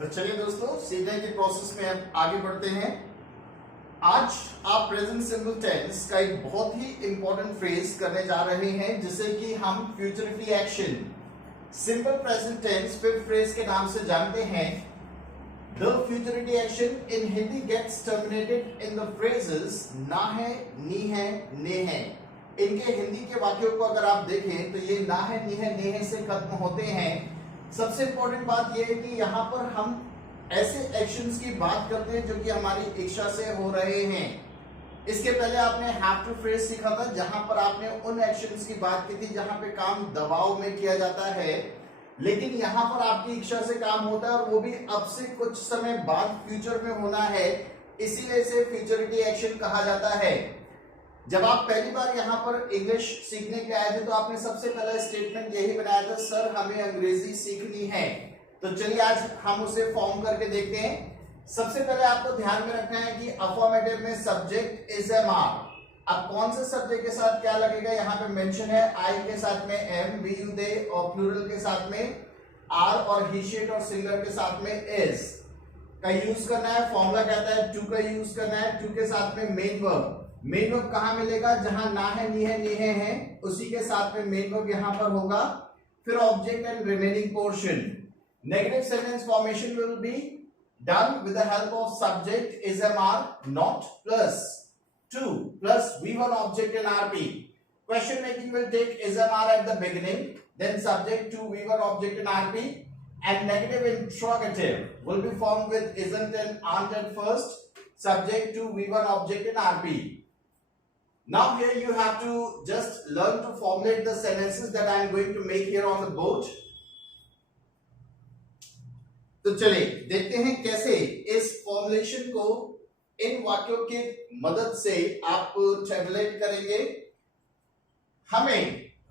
तो चलिए दोस्तों, सीखने की प्रोसेस में अब आगे बढ़ते हैं। आज आप प्रेजेंट सिंपल टेंस का एक बहुत ही इंपॉर्टेंट फ्रेज करने जा रहे हैं, जिसे कि हम futurity action simple present tense fifth phrase के नाम से जानते हैं। The futurity action in Hindi gets terminated in the phrases ना है, नी है, ने है। इनके हिंदी के वाक्यों को अगर आप देखें तो ये ना है, नी है, ने है से खत्म होते हैं। सबसे इंपॉर्टेंट बात यह है कि यहाँ पर हम ऐसे एक्शंस की बात करते हैं जो कि हमारी इच्छा से हो रहे हैं। इसके पहले आपने हैव टू फ्रेज सीखा था, जहां पर आपने उन एक्शंस की बात की थी जहां पे काम दबाव में किया जाता है, लेकिन यहां पर आपकी इच्छा से काम होता है और वो भी अब से कुछ समय बाद फ्यूचर में होना है, इसीलिए इसे फ्यूचरिटी एक्शन कहा जाता है। जब आप पहली बार यहाँ पर इंग्लिश सीखने के आए थे तो आपने सबसे पहला स्टेटमेंट यही बनाया था, सर हमें अंग्रेजी सीखनी है। तो चलिए आज हम उसे फॉर्म करके देखते हैं। सबसे पहले आपको ध्यान में रखना है कि अफर्मेटिव में सब्जेक्ट इज एम आर। अब कौन से सब्जेक्ट के साथ क्या लगेगा, यहाँ पे मेंशन है आई के साथ में एम, वी यू दे, और प्लूरल के साथ में आर, और ही शीट और सिंगुलर के साथ में इज का यूज करना है। फॉर्मूला कहता है टू का यूज करना है। टू के साथ में मेन वर्ब। मेन वर्ब कहां मिलेगा, जहां ना है, नी है, नेहे है, उसी के साथ में मेन वर्ब यहां पर होगा। फिर object and remaining portion. Negative sentence formation will be done with the help of subject is am are, not plus to plus V1 object in RP. Question making will take is am are at the beginning, then subject to V1 object in RP, and negative interrogative will be formed with isn't and aren't at first, subject to V1 object in RP. Now here you have to just learn to formulate the sentences that I am going to make here on the board. तो चलिए देखते हैं कैसे इस formulation को इन वाक्यों की मदद से आप रिलेट करेंगे। हमें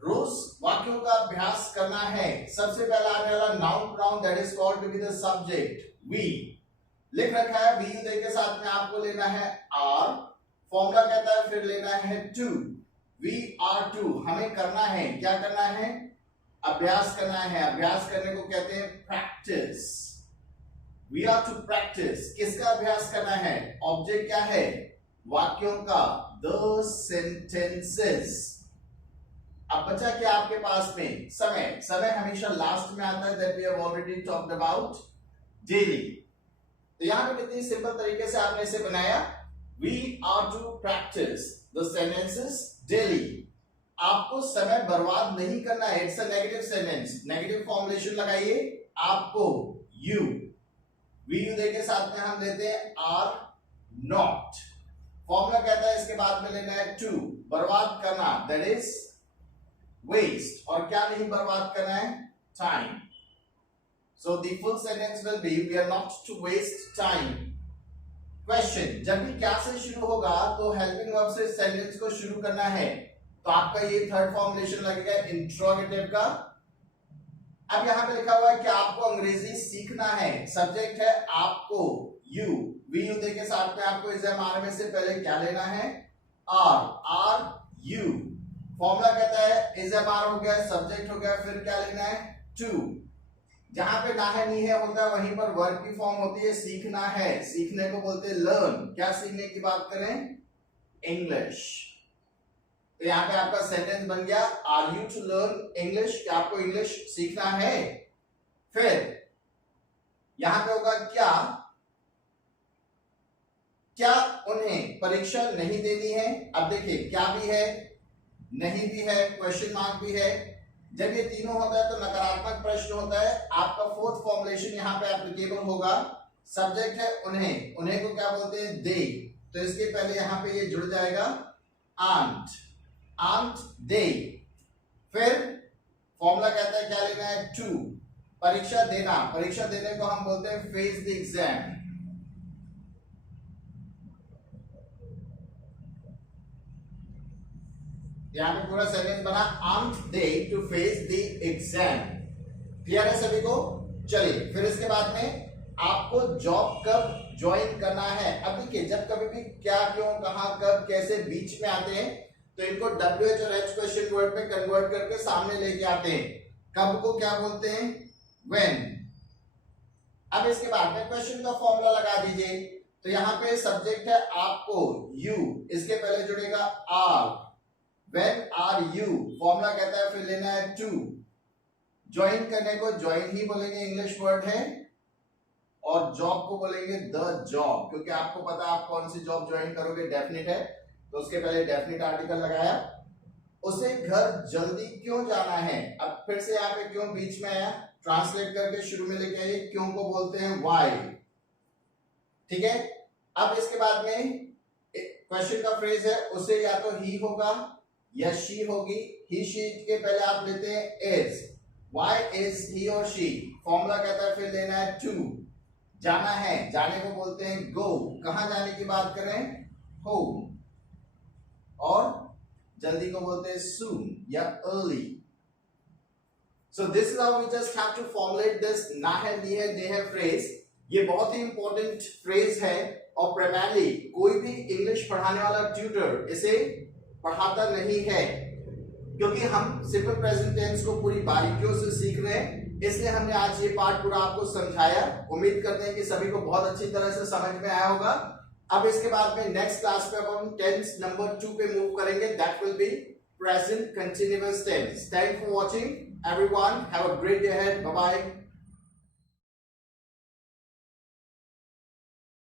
रोज वाक्यों का अभ्यास करना है। सबसे पहला आने वाला noun pronoun that is called to be the subject, we लिख रखा है। वी दे के साथ में आपको लेना है आर, फॉर्मूला कहता है फिर लेना है टू, वी आर टू। हमें करना है, क्या करना है, अभ्यास करना है। अभ्यास करने को कहते हैं practice. We are to practice. किसका अभ्यास करना है, ऑब्जेक्ट क्या है, वाक्यों का, द सेंटेंसेस। अब बचा क्या आपके पास में, समय। समय हमेशा लास्ट में आता है, that we have already talked about daily. तो यहां पे कितनी सिंपल तरीके से आपने इसे बनाया, we are to practice the sentences daily. आपको समय बर्बाद नहीं करना है, it's a negative sentence. Negative formulation लगाइए, आपको यू, वी यू दे के साथ में हम लेते हैं आर नॉट। फॉर्मूला कहता है इसके बाद में लेना है टू, बर्बाद करना दैट इज वेस्ट, और क्या नहीं बर्बाद करना है, time. So the full sentence will be we are not to waste time. Question, जब भी क्या से शुरू होगा तो हेल्पिंग वर्ब से सेंटेंस को शुरू करना है। तो आपका ये थर्ड फॉर्मुलेशन लगेगा इंट्रोगेटिव का। अब यहां पे लिखा हुआ है कि आपको अंग्रेजी सीखना है। सब्जेक्ट है आपको, यू, वी यू दे के साथ में आपको इज एम आर में से पहले क्या लेना है, आर, आर यू। फॉर्मूला कहता है इज एम आर हो गया, सब्जेक्ट हो गया, फिर क्या लेना है, टू। जहां पे ना है, नी है होता है वहीं पर वर्ब की फॉर्म होती है सीखना है। सीखने को बोलते हैं लर्न। क्या सीखने की बात करें, इंग्लिश। तो यहाँ पे आपका सेंटेंस बन गया, are you to learn English, क्या आपको इंग्लिश सीखना है। फिर यहां पे होगा क्या, क्या उन्हें परीक्षा नहीं देनी है। अब देखिए क्या भी है, नहीं भी है, क्वेश्चन मार्क भी है। जब ये तीनों होता है तो नकारात्मक प्रश्न होता है। आपका फोर्थ फॉर्मुलेशन यहाँ पे एप्लीकेबल होगा। सब्जेक्ट है उन्हें, उन्हें को क्या बोलते हैं, दे। तो इसके पहले यहाँ पे ये जुड़ जाएगा आंट, आंट दे। फिर फॉर्मूला कहता है क्या लेना है, टू, परीक्षा देना। परीक्षा देने को हम बोलते हैं फेस द एग्जाम। यहां पे पूरा सेंटेंस बना, aren't they to face the exam. Clear है सभी को। चलिए फिर इसके बाद में आपको जॉब कब ज्वाइन करना है। अब देखिए जब कभी भी क्या, क्यों, कहां, कब, कैसे बीच में आते हैं तो इनको WH और H क्वेश्चन वर्ड में कन्वर्ट करके सामने लेके आते हैं। कब को क्या बोलते हैं, when। अब इसके बाद में क्वेश्चन का फॉर्मूला लगा दीजिए। तो यहाँ पे सब्जेक्ट है आपको यू, इसके पहले जुड़ेगा are, when are you, formula कहता है फिर लेना है टू, ज्वाइन करने को ज्वाइन ही बोलेंगे, इंग्लिश वर्ड है, और जॉब को बोलेंगे द जॉब, क्योंकि आपको पता आप कौन सी जॉब ज्वाइन करोगे, डेफिनेट है, तो उसके पहले डेफिनेट आर्टिकल लगाया। उसे घर जल्दी क्यों जाना है, अब फिर से यहाँ पे क्यों बीच में आया, ट्रांसलेट करके शुरू में लेके आइए, क्यों को बोलते हैं व्हाई, ठीक है। अब इसके बाद में क्वेश्चन का फ्रेज है, उसे या तो ही होगा या शी होगी, ही शी के पहले आप लेते हैं इज, व्हाई इज ही और शी, फॉर्मूला कहता है फिर लेना है टू, जाना है, जाने को बोलते हैं गो, कहां जाने की बात करें, होम, और जल्दी को बोलते हैं सून या early. So this is how we just have to formulate this ना है नी है ने है phrase। ये बहुत ही इंपॉर्टेंट फ्रेज है और प्राइमरली कोई भी इंग्लिश पढ़ाने वाला ट्यूटर इसे पढ़ाता नहीं है, क्योंकि हम सिंपल प्रेजेंट टेंस को पूरी बारीकियों से सीख रहे हैं, इसलिए हमने आज ये पार्ट पूरा आपको समझाया। उम्मीद करते हैं कि सभी को बहुत अच्छी तरह से समझ में आया होगा। अब इसके बाद में नेक्स्ट क्लास में हम टेंस नंबर 2 पे मूव करेंगे, that will be present continuous tense. Thank for watching everyone, have a great day ahead, bye bye।